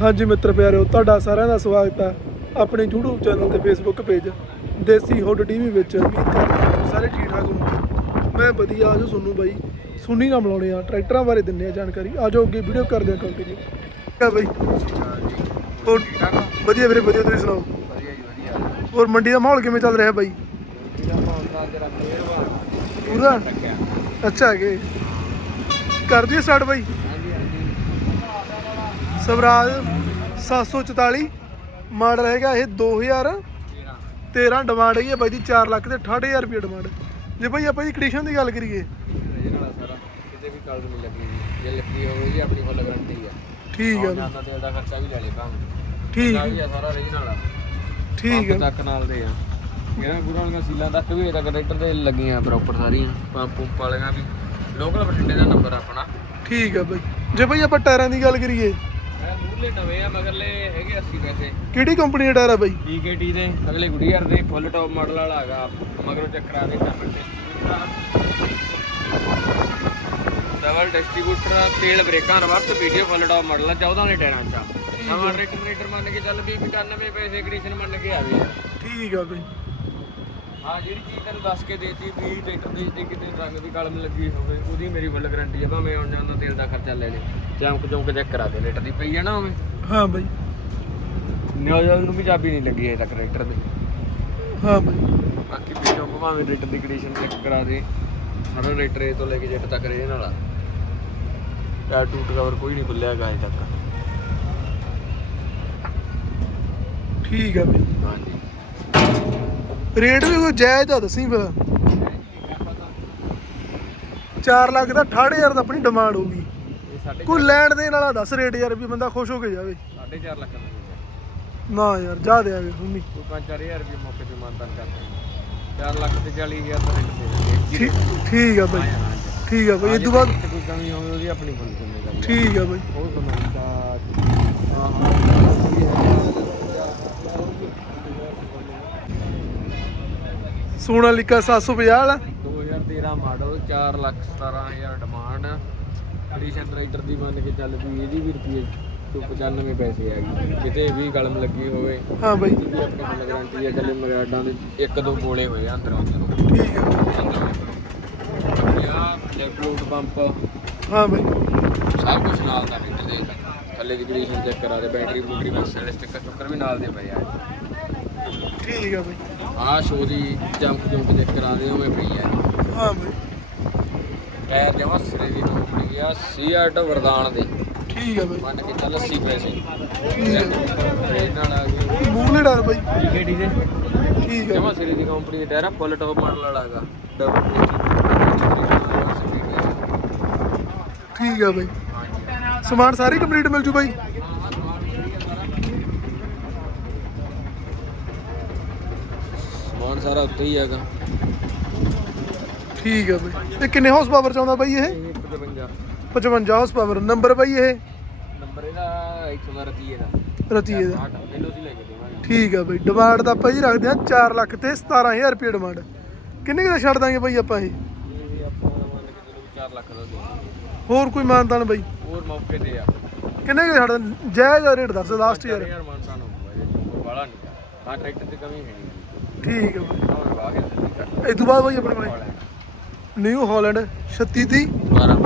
ਹਾਂਜੀ ਮਿੱਤਰ ਪਿਆਰਿਓ ਤੁਹਾਡਾ ਸਾਰਿਆਂ ਦਾ ਸਵਾਗਤ ਹੈ ਆਪਣੇ YouTube ਚੈਨਲ ਤੇ Facebook page Desi hood TV ਵਿੱਚ ਉਮੀਦ ਕਰਦੇ ਸਾਰੇ ਠੀਕ ਠਾਕ ਹੋਵੋਗੇ। ਮੈਂ ਵਧੀਆ ਆਜੋ ਤੁਹਾਨੂੰ ਬਾਈ ਸੁਣੀ ਨਾ ਮਿਲਾਉਣੇ ਆ ਟਰੈਕਟਰਾਂ ਬਾਰੇ ਦਿੰਨੇ ਆ ਜਾਣਕਾਰੀ। ਆਜੋ ਅੱਗੇ ਵੀਡੀਓ ਕਰਦੇ ਆ ਕੰਟੀਨਿਊ ਠੀਕ ਆ ਬਾਈ। ਹੋਰ ਵਧੀਆ ਵੀਰੇ ਵਧੀਆ ਤੁਸੀਂ ਸੁਣਾਓ? ਵਧੀਆ ਜੀ ਵਧੀਆ। ਹੋਰ ਮੰਡੀ ਦਾ ਮਾਹੌਲ ਕਿਵੇਂ ਚੱਲ ਰਿਹਾ ਬਾਈ? ਪੂਰਾ? ਅੱਛਾ ਕਿ ਕਰਦੀ ਸਟਾਰਟ ਬਾਈ? ਸਵਰਾਜ 744 ਮਾਡਲ ਹੈਗਾ ਇਹ 2013 ਤੇਰਾ ਡਿਮਾਂਡ ਹੈਗੀ ਹੈ ਬਾਈ ਦੀ 4 ਲੱਖ ਤੇ 68000 ਰੁਪਏ ਡਿਮਾਂਡ ਜੇ ਬਾਈ ਆਪਾਂ ਦੀ ਕੰਡੀਸ਼ਨ ਦੀ ਗੱਲ ਕਰੀਏ। ਕਿਤੇ ਵੀ ਕਲਰ ਨਹੀਂ ਲੱਗੀ ਜੀ। ਜੇ ਲੱਗੀ ਹੋਵੇ ਜੀ ਆਪਣੀ ਫੁੱਲ ਗਾਰੰਟੀ ਆ। ਠੀਕ ਆ ਜਾਂਦਾ ਤੇਲ ਦਾ ਖਰਚਾ ਵੀ ਲੈ ਲੇ ਭਾਵੇਂ। ਠੀਕ ਆ। ਸਾਰਾ ਰੀਜਨਲ ਆ। ਠੀਕ ਆ। ਤੱਕ ਨਾਲ ਦੇ ਆ। ਇਹਨਾਂ ਗੁਰਾਂ ਵਾਲੀਆਂ ਸੀਲਾਂ ਤੱਕ ਵੀ ਇਹ ਤੱਕ ਟਰੈਕਟਰ ਤੇ ਲੱਗੀਆਂ ਪ੍ਰੋਪਰ ਸਾਰੀਆਂ। ਪੰਪ ਪੰਪ ਵਾਲੀਆਂ ਵੀ। ਲੋਕਲ ਬਠਿੰਡੇ ਦਾ ਨੰਬਰ ਆਪਣਾ। ਠੀਕ ਆ ਬਾਈ। ਜੇ ਬਾਈ ਆਪਾਂ ਟਾਇਰਾਂ ਦੀ ਗੱਲ ਕਰੀਏ ਇਹ ਮੂਰਲੇ ਨਵੇਂ ਆ ਮਗਰਲੇ ਹੈਗੇ 80 ਪੈਸੇ। ਕਿਹੜੀ ਕੰਪਨੀ ਦਾ ਟਾਇਰ ਆ ਬਾਈ? ਡੀਕੇਟੀ ਦੇ ਅਗਲੇ ਗੁੜੀਆਰ ਦੇ ਫੁੱਲ ਟੌਪ ਮਾਡਲ ਵਾਲਾ ਹੈਗਾ ਮਗਰੋਂ ਚੱਕਰਾ ਦੇ ਡਬਲ ਡਿਸਟ੍ਰੀਬਿਊਟਰ ਤੇਲ ਬ੍ਰੇਕਾਂ reverse video full top model ਆ 14 ਦੇ ਟਾਇਰਾਂ ਚ ਨਵਾਂ ਰੇਟਰ ਮੰਨ ਕੇ ਚੱਲ ਵੀ 95 ਪੈਸੇ ਕੰਡੀਸ਼ਨ ਮੰਨ ਕੇ ਆਵੇ ਠੀਕ ਆ ਬਾਈ। ਆ ਜਿਹੜੀ ਚੀਜ਼ ਤੈਨੂੰ ਦੱਸ ਕੇ ਦੇਤੀ ਵੀ ਟਰੈਕਟਰ ਦੇ ਜੇ ਕਿਤੇ ਰੰਗ ਦੀ ਕਲਮ ਲੱਗੀ ਹੋਵੇ ਉਹਦੀ ਮੇਰੀ ਫੁੱਲ ਗਾਰੰਟੀ ਆ ਭਾਵੇਂ ਆਉਣ ਜਾਣ ਦਾ ਤੇਲ ਦਾ ਖਰਚਾ ਲੈ ਲੈ। ਚਮਕ ਚਮਕ ਚੈੱਕ ਕਰਾ ਦੇ ਰੇਟਰ ਦੀ ਪਈ ਆ ਨਾ ਉਵੇਂ ਹਾਂ ਬਾਈ। ਨਿਊਜ਼ਲ ਨੂੰ ਵੀ ਚਾਬੀ ਨਹੀਂ ਲੱਗੀ ਤੱਕ ਰੇਟਰ ਦੇ। ਹਾਂ ਬਾਈ। ਬਾਕੀ ਪਿੱਛੋਂ ਭਾਵੇਂ ਰੇਟਰ ਦੀ ਕੰਡੀਸ਼ਨ ਚੈੱਕ ਕਰਾ ਦੇ ਸਾਰਾ ਰੇਟਰ ਇਹ ਤੋਂ ਲੈ ਕੇ ਜੱਟ ਤੱਕ ਰੇ ਨਾਲ ਆ। ਟੂਟ ਕਵਰ ਕੋਈ ਨਹੀਂ ਖੁੱਲਿਆ ਹੈਗਾ ਅਜੇ ਤੱਕ। ਠੀਕ ਆ ਬਾਈ। ਹਾਂਜੀ। ਰੇਟ ਵੀ ਕੋਈ ਜਾਇਜ਼ ਆ ਦੱਸੀ ਫਿਰ। 4 ਲੱਖ ਦਾ 68000 ਦਾ ਆਪਣੀ ਡਿਮਾਂਡ ਹੋਊਗੀ। ਕੋਈ ਲੈਣ ਦੇਣ ਵਾਲਾ ਦੱਸ ਰੇਟ ਯਾਰ ਵੀ ਬੰਦਾ ਖੁਸ਼ ਹੋ ਕੇ ਜਾਵੇ। ਸਾਢੇ ਚਾਰ ਲੱਖ ਦਾ ਮਿਲ ਨਾ ਯਾਰ ਜਾ ਦੇ ਆਗੇ ਹੁੰਨੀ ਕੋਈ 5-4000 ਰੁਪਏ ਮੌਕੇ ਤੇ ਮਾਨਤਾਨ ਕਰਦੇ 4 ਲੱਖ ਤੇ 40000 ਦਾ ਰੇਟ ਦੇ ਦਾਂਗੇ ਠੀਕ ਆ। ਬਾਈ। ਠੀਕ ਆ ਬਾਈ ਇਹ ਤੋਂ ਬਾਅਦ ਕੋਈ ਕਮੀ ਹੋਵੇ ਉਹਦੀ ਆਪਣੀ ਫੁੱਲ ਜ਼ਿੰਮੇਵਾਰੀ ਠੀਕ ਆ ਬਾਈ। ਉਹ ਕਮਾਈ ਦਾ ਸੋਨਾਲੀਕਾ 750 ਵਾਲਾ। 2013 model 4 lakh 17000 demand condition rider ਦੀ ਮੰਨ ਕੇ ਚੱਲ ਵੀ ਇਹਦੀ ਵੀ ਰੁਪਏ 95 ਪੈਸੇ ਹੈਗੀ ਕਿਤੇ ਵੀ ਕਲਮ ਲੱਗੀ ਹੋਵੇ ਹਾਂ ਬਾਈ। ਵੀ ਆਪਣੀ ਫੁੱਲ ਗਾਰੰਟੀ ਹੈ ਚੱਲੇ ਮਗਰਾਡਾਂ ਦੇ ਇੱਕ ਦੋ ਬੋਲੇ ਹੋਏ ਆ ਅੰਦਰੋਂ ਅੰਦਰੋਂ। ਠੀਕ ਆ। ਆ ਲੈਫਟ ਪੰਪ ਹਾਂ ਬਾਈ। ਸਭ ਕੁਝ ਨਾਲ ਦਾ ਰੇਟ ਦੇ। ਥੱਲੇ ਦੀ ਕੰਡੀਸ਼ਨ ਚੈੱਕ ਕਰਾ ਦੇ ਬੈਟਰੀ ਬੂਟਰੀ ਬਸ ਸਟicker ਚੁੱਕਰ ਵੀ ਨਾਲ ਦੇ ਪਏ ਆ। ਠੀਕ ਆ ਬਾਈ। ਆਹ ਸ਼ੋ ਦੀ ਜੰਪ ਜੰਪ ਚੈੱਕ ਕਰਾ ਦੇ ਉਵੇਂ ਪਈ ਆ। ਹਾਂ ਬਾਈ। ਟਾਇਰ ਜਮਾ ਸਿਰੇ ਦੀ ਕੰਪਨੀ ਆ ਸੀਆਰਟ ਵਰਦਾਨ ਦੇ। ਠੀਕ ਆ ਬਾਈ। ਮੰਨ ਕੇ ਚੱਲ 80 ਪੈਸੇ। ਠੀਕ ਆ। ਰੇਟ ਨਾਲ ਆ ਗਈ। ਮੂਹਲੇ ਡਰ ਬਾਈ? ਟਿਕਟ ਦੇ? ਠੀਕ ਆ। ਜਮਾ ਸਿਰੇ ਦੀ ਕੰਪਨੀ ਦੇ ਟਾਇਰ ਆ ਫੁੱਲ ਟੌਪ ਮਾਡਲ ਵਾਲਾ ਹੈਗਾ। ਡਬਲ ਠੀਕ ਆ ਬਾਈ। ਸਮਾਨ ਸਾਰੀ ਕੰਪਲੀਟ ਮਿਲ ਜੂ ਬਾਈ? ਸਮਾਨ ਸਾਰਾ ਉੱਤੇ ਹੀ ਹੈਗਾ। ਠੀਕ ਆ ਬਾਈ। ਇਹ ਕਿੰਨੇ ਹਾਰਸ ਪਾਵਰ ਚ ਆਉਂਦਾ ਬਾਈ ਇਹ? ਇਹ 55 55 ਹਾਰਸ ਪਾਵਰ ਨੰਬਰ ਬਾਈ ਇਹ? ਨੰਬਰ ਇਹਦਾ 100 ਦਾ ਰੁਪਏ ਦਾ। ਰਤੀਏ ਦਾ। 60 ਕਿਲੋ ਦੀ ਲੈ ਕੇ ਦੇਵਾਂਗੇ। ਠੀਕ ਆ ਬਾਈ। ਡਿਮਾਂਡ ਤਾਂ ਆਪਾਂ ਜੀ ਰੱਖਦੇ ਆ 4 ਲੱਖ ਤੇ 17000 ਰੁਪਏ ਡਿਮਾਂਡ ਕਿੰਨੇ ਕਿਦਾ ਛੱਡ ਦਾਂਗੇ ਬਾਈ ਆਪਾਂ ਇਹ? ਇਹ ਆਪਾਂ ਮੰਨ ਕੇ ਚਲੋ 4 ਲੱਖ ਦਾ ਦੇ ਹੋਰ ਕੋਈ ਮਾਨਤਾਨ ਬਾਈ? ਹੋਰ ਮੌਕੇ ਤੇ ਆ। ਕਿੰਨੇ ਕਿਦਾ ਛੱਡ ਦਾਂ? ਜਾਇਜ਼ ਰੇਟ ਦੱਸ ਲਾਸਟ ਯਾਰ ਯਾਰ ਮਾਨਸਾਨ ਹੋਊਗਾ ਇਹਦੇ ਚੋਂ ਬਾਲਾ ਨਹੀਂ ਆ ਟਰੈਕਟਰ ਤੇ ਕਮੀ ਹੈ ਨਹੀਂ ਠੀਕ ਬਾਈ। ਵਾਹ ਕਰ ਇਹ ਤੋਂ ਬਾਅਦ ਬਾਈ ਆਪਣੇ ਕੋਲੇ। ਨਿਊ ਹਾਲੈਂਡ 3630 12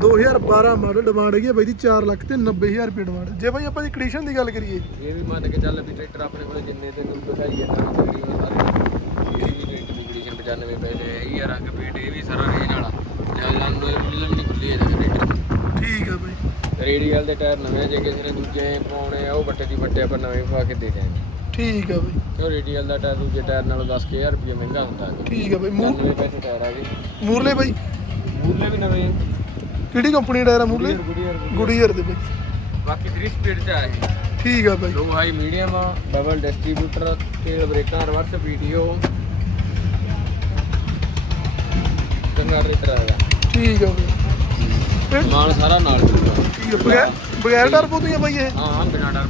2012 ਮਾਡਲ ਡਿਮਾਂਡ ਹੈਗੀ ਆ ਬਾਈ ਦੀ 4 ਲੱਖ ਤੇ 90000 ਰੁਪਏ ਡਿਮਾਂਡ ਜੇ ਬਾਈ ਆਪਾਂ ਦੀ ਕੰਡੀਸ਼ਨ ਦੀ ਗੱਲ ਕਰੀਏ। ਇਹ ਵੀ ਮੰਨ ਕੇ ਚੱਲ ਵੀ ਟਰੈਕਟਰ ਆਪਣੇ ਕੋਲ ਜਿੰਨੇ ਤੈਨੂੰ ਦਿਖਾਈ ਜਾਂਦਾ ਤਕਰੀਬਨ ਸਾਰੇ ਇਹ ਵੀ ਰੇਟ ਦੀ ਕੰਡੀਸ਼ਨ 95 ਪੈਸੇ ਇਹ ਆ ਰੰਗ ਪੇਟ ਇਹ ਵੀ ਸਾਰਾ ਰੇਂਜ ਵਾਲਾ। ਜੈਲਾਂ ਨੂੰ ਮਿਲਣ ਨਹੀਂ ਖੁੱਲੀ ਹੈ ਟਰੈਕਟਰ ਠੀਕ ਆ ਬਾਈ। ਰੇਡੀਅਲ ਦੇ ਟਾਇਰ ਨਵੇਂ ਜੇ ਕਿਸੇ ਨੇ ਦੂਜੇ ਪਾਉਣੇ ਆ ਉਹ ਬੱਟੇ ਦੀ ਬੱਟੇ ਆਪਾਂ ਨਵੇਂ ਪਾ ਕੇ ਦੇ ਦਿਆਂਗੇ। ਠੀਕ ਆ ਬਾਈ। ਉਹ ਰੇਡੀਅਲ ਦਾ ਟਾਇਰ ਦੂਜੇ ਟਾਇਰ ਨਾਲੋਂ 10000 ਰੁਪਏ ਮਹਿੰਗਾ ਹੁੰਦਾ ਹੈ ਠੀਕ ਆ ਬਾਈ ਮੂਰ 99 ਪੈਸੇ ਟਾਇਰ ਆ ਜੀ। ਮੂਰਲੇ ਬਾਈ? ਮੂਲੇ ਵੀ ਨਵੇਂ ਕਿਹੜੀ ਕੰਪਨੀ ਦਾ ਟਾਇਰ ਆ ਮੂਰਲੇ? ਗੁੜੀਅਰ ਗੁਡੀਅਰ ਦੇ ਬਾਈ ਬਾਕੀ 3 ਸਪੀਡ ਚ ਆਏ ਠੀਕ ਆ ਬਾਈ। Low high medium double distributor ਤੇਲ ਬ੍ਰੇਕਾਂ ਰਿਵਰਸ ਵੀਡੀਓ ਚੰਗਾ ਰੇਟਰ ਆਇਆ ਠੀਕ ਆ ਬਾਈ। ਇਹ ਮਾਲ ਸਾਰਾ ਨਾਲ ਜੁੜਦਾ ਠੀਕ ਆ ਬਗੈਰ ਬਗੈਰ ਟਰਬੋ ਤੋਂ ਹੀ ਆ ਬਾਈ ਇਹ? ਹਾਂ ਹਾਂ ਬਿਨਾ ਡਰ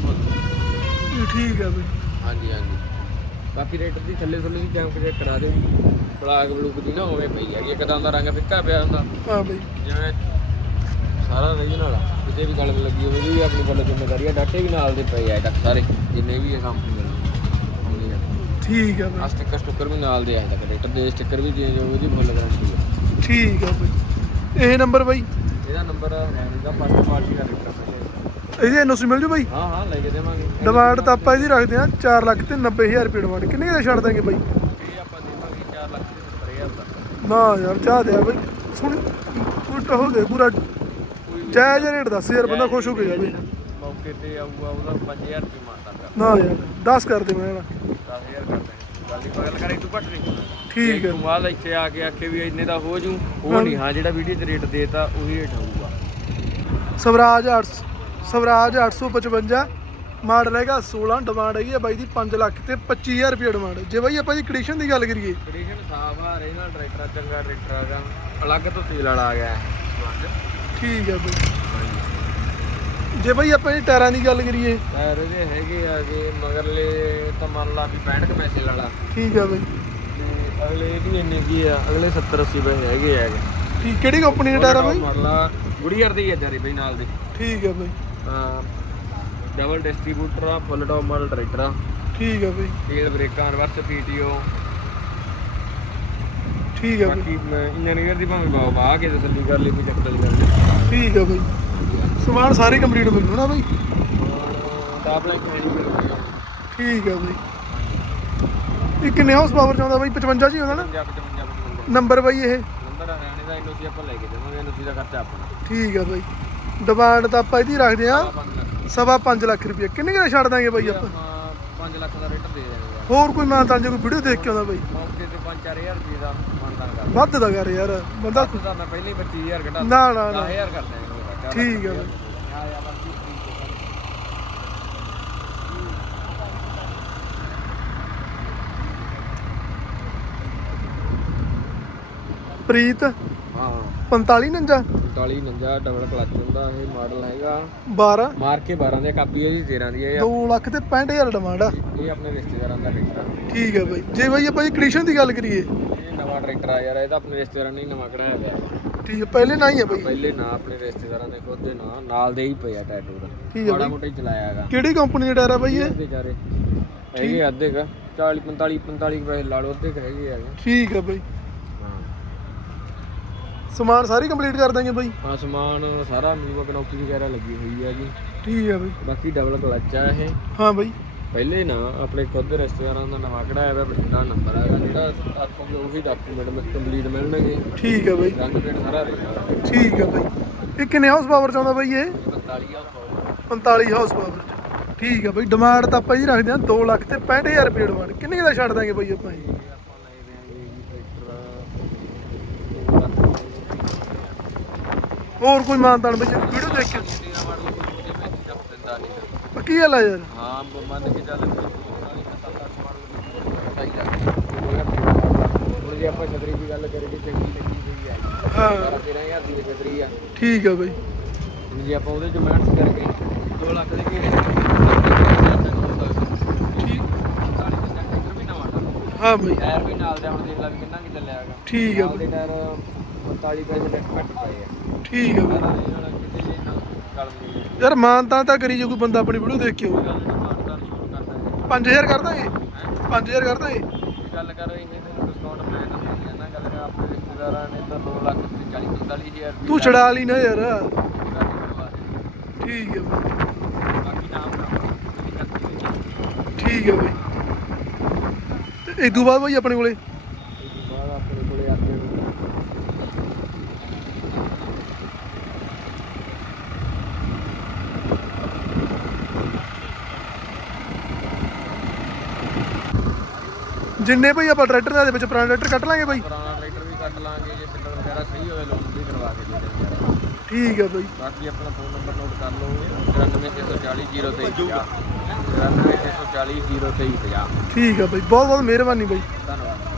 ਇਹ ਠੀਕ ਆ ਬਾਈ। ਹਾਂਜੀ ਹਾਂਜੀ। ਬਾਕੀ ਰੇਟਰ ਦੀ ਥੱਲੇ ਥੱਲੇ ਦੀ ਚੈਂਪ ਚੈੱਕ ਕਰਾ ਦਿਓ। ਬਲਾਕ ਬਲੂਕ ਦੀ ਨਾ ਹੋਵੇ ਪਈ ਹੈਗੀ ਇੱਕਦਮ ਦਾ ਰੰਗ ਫਿੱਕਾ ਪਿਆ ਹੁੰਦਾ। ਹਾਂ ਬਾਈ। ਜਿਵੇਂ ਸਾਰਾ ਰੀਜਨਲ ਆ। ਤੇ ਵੀ ਕਲਮ ਲੱਗੀ ਉਹਦੀ ਵੀ ਆਪਣੀ ਵੱਲੋਂ ਜ਼ਿੰਮੇਵਾਰੀ ਆ। ਡਾਟੇ ਵੀ ਨਾਲ ਦੇ ਪਏ ਆ ਤੱਕ ਸਾਰੇ ਜਿੰਨੇ ਵੀ ਇਹ ਕੰਪਨੀ ਦੇ ਠੀਕ ਆ ਬਈ। ਸਟicker ਸਟੁੱਕਰ ਵੀ ਨਾਲ ਦੇ ਆਏ ਤੱਕ ਟਰੈਕਟਰ ਦੇ ਸਟicker ਵੀ ਚੇਂਜ ਹੋਊ ਉਹਦੀ ਫੁੱਲ ਗਾਰੰਟੀ ਆ। ਠੀਕ ਆ ਬਈ। ਇਹ ਨੰਬਰ ਬਈ? ਇਹਦਾ ਨੰਬਰ ਦਾ ਫਸਟ ਪਾਰਟੀ ਦਾ ਟਰੈਕਟਰ ਇਹਦੇ ਐਨਓਸੀ ਮਿਲ ਜੂ ਬਈ? ਹਾਂ ਹਾਂ ਲੈ ਕੇ ਦੇਵਾਂਗੇ। ਡਿਮਾਂਡ ਤਾਂ ਆਪਾਂ ਇਹਦੀ ਰੱਖਦੇ ਆ 4 ਲੱਖ ਤੇ 90000 ਰੁਪਏ ਡਿਮਾਂਡ ਕਿੰਨੇ ਦਾ ਛੱਡ ਦਾਂਗੇ ਬਈ? ਇਹ ਆਪਾਂ ਦੇਵਾਂਗੇ 4 ਲੱਖ ਤੇ 70000 ਦਾ। ਨਾ ਯਾਰ ਚਾਹ ਦੇ ਬਈ। ਸੁਣ ਕੁੱਟ ਹੋ ਗਏ ਪੂਰਾ। ਜਾਇਜ਼ ਰੇਟ ਦੱਸ ਯਾਰ ਬੰਦਾ ਖੁਸ਼ ਹੋ ਕੇ ਜਾਵੇ। ਮੌਕੇ ਤੇ ਆਊਗਾ ਉਹਦਾ 5000 ਰੁਪਏ ਮਾਰਦਾ ਨਾ ਯਾਰ 10 ਕਰ ਦੇ ਮੈਂ ਨਾ 10000 ਕਰ ਦੇ। ਗੱਲ ਕਰੇ ਤੂੰ ਘੱਟ ਨਹੀਂ ਠੀਕ ਹੈ। ਤੂੰ ਇੱਥੇ ਆ ਕੇ ਆਖੇ ਵੀ ਇੰਨੇ ਦਾ ਹੋ ਜੂ ਉਹ ਨਹੀਂ ਹਾਂ। ਜਿਹੜਾ ਵੀਡੀਓ 'ਚ ਰੇਟ ਦੇਤਾ ਉਹੀ ਰੇਟ ਹੋਊਗਾ। ਸਵਰਾਜ 8 ਸਵਰਾਜ 855 ਮਾਡਲ ਹੈਗਾ 16 ਡਿਮਾਂਡ ਹੈਗੀ ਆ ਬਾਈ ਦੀ 5 ਲੱਖ ਤੇ 25000 ਰੁਪਏ ਡਿਮਾਂਡ ਜੇ ਬਾਈ ਆਪਾਂ ਦੀ ਕੰਡੀਸ਼ਨ ਦੀ ਗੱਲ ਕਰੀਏ। ਕੰਡੀਸ਼ਨ ਸਾਫ਼ ਆ ਰੇਨਲ ਟਰੈਕਟਰ ਆ, ਚੰਗਾ ਟਰੈਕਟਰ ਆਗਾ ਅਲੱਗ ਤੋਂ ਤੇਲ ਵਾਲਾ ਆ ਗਿਆ ਹੈ ਠੀਕ ਹੈ ਬਾਈ। ਜੇ ਬਾਈ ਆਪਾਂ ਇਹ ਟਾਇਰਾਂ ਦੀ ਗੱਲ ਕਰੀਏ। ਟਾਇਰ ਇਹਦੇ ਹੈਗੇ ਆਗੇ ਮਗਰਲੇ ਤਾਂ ਮੰਨ ਲਾ ਵੀ 65 ਕੁ ਮੈਸੇਜ ਵਾਲਾ। ਠੀਕ ਹੈ ਬਾਈ। ਅਗਲੇ ਇਹਦੀ ਇੰਨੇ ਕੀ ਆ ਅਗਲੇ 70 80 ਪੈਸੇ ਹੈਗੇ ਠੀਕ ਕਿਹੜੀ ਕੰਪਨੀ ਦਾ ਟਾਇਰ ਆ ਬਾਈ? ਮੰਨ ਲਾ ਗੁੜੀਅਰ ਦੇ ਹੀ ਆ ਜਾਰੀ ਬਈ ਨਾਲ ਦੇ। ਠੀਕ ਹੈ ਬਾਈ। ਡਬਲ ਡਿਸਟ੍ਰੀਬਿਊਟਰ ਆ ਫੁੱਲ ਟੌਪ ਮਾਡਲ ਟਰੈਕਟਰ ਆ। ਠੀਕ ਹੈ ਬਾਈ। ਤੇਲ ਬ੍ਰੇਕਾਂ ਰਿਵਰਸ ਪੀਟੀਓ ਠੀਕ ਹੈ ਬਾਕੀ ਇੰਜੀਨੀਅਰ ਦੀ ਭਾਵੇਂ ਬਾਬਾ ਬਾਹ ਕੇ ਤਸੱਲੀ ਕਰ ਲਈ ਕੋਈ ਚੱਕਰ ਨਹੀਂ ਕਰਨੀ ਠੀਕ ਹੈ ਬਾਈ। ਸਮਾਨ ਸਾਰੇ ਕੰਪਲੀਟ ਮਿਲ ਨਾ ਬਾਈ। ਇੱਕ ਹੈਂਡੀ ਮਿਲ ਗਿਆ। ਠੀਕ ਹੈ ਬਾਈ। ਇਹ ਕਿੰਨੇ ਹਾਊਸ ਪਾਵਰ ਚਾਹੁੰਦਾ ਬਾਈ? 55 ਜੀ ਹੁੰਦਾ ਨਾ? ਨੰਬਰ ਬਾਈ ਇਹ। ਨੰਬਰ ਹਰਿਆਣੇ ਦਾ ਐਨਓਸੀ ਆਪਾਂ ਲੈ ਕੇ ਦੇਵਾਂਗੇ ਐਨਓਸੀ ਦਾ ਖਰਚਾ ਆਪਣਾ। ਠੀਕ ਹੈ ਬਾਈ। ਡਿਮਾਂਡ ਤਾਂ ਆਪਾਂ ਇਹਦੀ ਰੱਖਦੇ ਆ ਆਪਾਂ 5 ਲੱਖ। ਸਵਾ 5 ਲੱਖ ਰੁਪਏ ਕਿੰਨੇ ਕਿਹੜਾ ਛੱਡ ਦਾਂਗੇ ਬਾਈ ਆਪਾਂ? ਆਪਾਂ 5 ਲੱਖ ਦਾ ਰੇਟ ਦੇ ਦੇਵਾਂਗੇ ਹੋਰ ਕੋਈ ਮਾਨ ਤਾਂ ਜੇ ਕੋਈ ਵੀਡੀਓ ਦੇਖ ਕੇ ਆਉਂਦਾ ਬਾਈ। ਮੌਕੇ ਤੇ 5-4000 ਰੁਪਏ ਦਾ ਮਾਨਦਾਨ ਕਰ ਵੱਧ ਦਾ ਕਰ ਯਾਰ। ਬੰਦਾ ਦੱਸ ਦਾ ਮੈਂ ਪਹਿਲੇ ਹੀ 25000 ਘਟਾ ਨਾ ਨਾ ਨਾ। 10000 ਕਰ ਦਾਂਗੇ ਠੀਕ ਹੈ ਪ੍ਰੀਤ 45 ਨੰਜਾ? 45 49 ਡਬਲ ਕਲਚ ਹੁੰਦਾ ਇਹ ਮਾਡਲ ਹੈਗਾ। 12 ਮਾਰ ਕੇ 12 ਦੇ ਕਾਪੀ ਹੈ ਜੀ 13 ਦੀ ਹੈ 2 ਲੱਖ ਤੇ 65000 ਡਿਮਾਂਡ ਆ। ਇਹ ਆਪਣੇ ਰਿਸ਼ਤੇਦਾਰਾਂ ਦਾ ਟਰੈਕਟਰ ਆ। ਠੀਕ ਹੈ ਬਾਈ। ਜੇ ਬਾਈ ਆਪਾਂ ਇਹ ਕੰਡੀਸ਼ਨ ਦੀ ਗੱਲ ਕਰੀਏ। ਇਹ ਨਵਾਂ ਟਰੈਕਟਰ ਆ ਯਾਰ ਇਹਦਾ ਆਪਣੇ ਰਿਸ਼ਤੇਦਾਰਾਂ ਨੇ ਨਵਾਂ ਕਢਾਇਆ ਹੋਇਆ। ਠੀਕ ਹੈ ਪਹਿਲੇ ਨਾ ਹੀ ਹੈ ਬਾਈ। ਪਹਿਲੇ ਨਾ ਆਪਣੇ ਰਿਸ਼ਤੇਦਾਰਾਂ ਦੇ ਖੁਦ ਦੇ ਨਾਂ ਨਾਲ ਦੇ ਹੀ ਪਿਆ ਟੈਟੂ ਦਾ। ਠੀਕ ਹੈ ਬਾਈ। ਮੋਟਾ ਹੀ ਚਲਾਇਆ ਹੈਗਾ। ਕਿਹੜੀ ਕੰਪਨੀ ਦਾ ਟਾਇਰ ਆ ਬਾਈ ਇਹ? ਵਿਚਾਰੇ ਹੈਗੇ ਅੱਧੇ ਕ। 40 45 45 ਪੈਸੇ ਲਾ ਲਓ ਅੱਧੇ ਕ ਹੈਗੇ ਹੈਗੇ ਠੀਕ ਹੈ ਬਾਈ। ਸਮਾਨ ਸਾਰੀ ਕੰਪਲੀਟ ਕਰ ਦਾਂਗੇ ਬਾਈ। ਹਾਂ ਸਮਾਨ ਸਾਰਾ ਮੂਵਾ ਕਨੌਪੀ ਵਗੈਰਾ ਲੱਗੀ ਹੋਈ ਹੈ ਜੀ। ਠੀਕ ਹੈ ਬਾਈ। ਬਾਕੀ ਡਬਲ ਕਲਚ ਆ ਇਹ। ਹਾਂ ਬਾਈ। ਪਹਿਲੇ ਨਾ ਆਪਣੇ ਖੁਦ ਰਿਸ਼ਤੇਦਾਰਾਂ ਦਾ ਨਵਾਂ ਕਢਾਇਆ ਹੋਇਆ ਬਠਿੰਡਾ ਨੰਬਰ ਹੈਗਾ ਜਿਹੜਾ ਆਖੋਗੇ ਉਹੀ ਡਾਕੂਮੈਂਟ ਮੈਂ ਕੰਪਲੀਟ ਮਿਲਣਗੇ। ਠੀਕ ਹੈ ਬਾਈ। ਰੰਗ ਪੇਂਟ ਸਾਰਾ ਠੀਕ ਹੈ ਬਾਈ। ਇਹ ਕਿੰਨੇ ਹਾਊਸ ਪਾਵਰ ਚਾਹੁੰਦਾ ਬਾਈ ਇਹ? 45 ਆ 45 ਹਾਊਸ ਪਾਵਰ ਠੀਕ ਹੈ ਬਾਈ ਡਿਮਾਂਡ ਤਾਂ ਆਪਾਂ ਜੀ ਰੱਖਦੇ ਹਾਂ 2 ਲੱਖ ਤੇ 65000 ਰੁਪਏ ਡਿਮਾਂਡ ਕਿੰਨੇ ਦਾ ਛੱਡ ਦਾਂਗੇ ਬਾਈ ਆਪਾਂ ਇਹ ਆਪਾਂ ਲੈ ਦੇਾਂਗੇ ਜੀ ਟਰੈਕਟਰ ਹੋਰ ਕੋਈ ਮਾਨਤਾਨ ਬਾਈ ਵੀਡੀਓ ਦੇਖ ਕੇ? ਤੇਰਾ ਮਾਡਲ ਕੋਈ ਉਹਦੇ ਵਿੱਚ ਜੱਪ ਦਿੰਦਾ ਨਹੀਂ ਪੱਕੀ ਗੱਲ ਆ ਯਾਰ? ਹਾਂ। ਬ- ਮੰਨ ਕੇ ਚੱਲ ਕੋਈ 7-8 ਮਾਡਲ ਢਾਈ ਲੱਖ ਹੁਣ ਜੇ ਆਪਾਂ ਛਤਰੀ ਦੀ ਗੱਲ ਕਰੀਏ ਚੰਗੀ ਲੱਗੀ ਹੋਈ ਹੈ ਹਾਂ 13000 ਦੀ ਛਤਰੀ ਆ ਠੀਕ ਹੈ ਬਾਈ। ਹੁਣ ਜੇ ਆਪਾਂ ਉਹਦੇ ਚ ਮਿਹਨਤ ਕਰਕੇ 2 ਲੱਖ ਦੇ ਘੇਰੇ ਠੀਕ 40% ਟਰੈਕਟਰ ਵੀ ਨਵਾਂ ਡਾ ਹਾਂ ਬਾਈ। ਟਾਇਰ ਵੀ ਨਾਲ ਦੇ ਹੁਣ ਦੇਖ ਲੈ ਵੀ ਕਿੰਨਾ ਕੀ ਚੱਲਿਆ ਹੈਗਾ। ਠੀਕ ਹੈ ਨਾਲ ਬਾਈ। ਦੇ ਟਾਇਰ 45 ਪੈਸੇ ਦੇ ਘੱਟ ਪਏ ਆ। ਠੀਕ ਹੈ। ਯਾਰ ਮਾਨਤਾਨ ਤਾਂ ਕਰੀ ਜੇ ਕੋਈ ਬੰਦਾ ਆਪਣੀ ਵੀਡੀਓ ਦੇਖ ਕੇ ਆਊ। ਗੱਲ ਨਹੀਂ ਮਾਰਦਾ ਸ਼ੁਰੂ ਕਰਦਾ 5000 ਕਰ ਦਾਂਗੇ ਹੈ 5000 ਕਰ ਦਾਂਗੇ ਇਹ? ਗੱਲ ਕਰ ਇਹ ਤੇ ਡਿਸਕਾਊਂਟ ਮੈਂ ਤਾਂ ਨਹੀਂ ਜਾਣਾ ਗੱਲ ਕਰ ਆਪਣੇ ਰਿਸ਼ਤੇਦਾਰਾਂ ਨੇ ਤਾਂ 2 ਲੱਖ ਤੇ 40 45 ਹਜ਼ਾਰ ਤੂੰ ਛਡਾ ਲਈ ਨਾ ਯਾਰ। ਠੀਕ ਹੈ ਬਾਕੀ ਨਾਮ ਠੀਕ ਹੈ ਬਾਈ। ਤੇ ਇਦੋਂ ਬਾਅਦ ਬਾਈ ਆਪਣੇ ਕੋਲੇ ਇਸ ਤੋਂ ਬਾਅਦ ਆਪਣੇ ਕੋਲੇ ਆਤੇ ਜਿੰਨੇ ਭਾਈ ਆਪਾਂ ਟਰੈਕਟਰ ਦੇ ਵਿੱਚ ਪੁਰਾਣਾ ਟਰੈਕਟਰ ਕੱਟ ਲਾਂਗੇ ਬਾਈ ਪੁਰਾਣਾ ਟਰੈਕਟਰ ਵੀ ਕੱਟ ਲਾਂਗੇ ਜੇ ਸਿੱਟਰ ਵਗੈਰਾ ਸਹੀ ਹੋਵੇ ਲੋਨ ਵੀ ਕਰਵਾ ਕੇ ਦੇ ਦੇਣਗੇ ਠੀਕ ਹੈ ਬਾਈ ਬਾਕੀ ਆਪਣਾ ਫੋਨ ਨੰਬਰ ਨੋਟ ਕਰ ਲਓ 94640 02350 94640 02350 ਠੀਕ ਹੈ ਬਾਈ ਬਹੁਤ ਬਹੁਤ ਮਿਹਰਬਾਨੀ ਬਾਈ ਧੰਨਵਾਦ।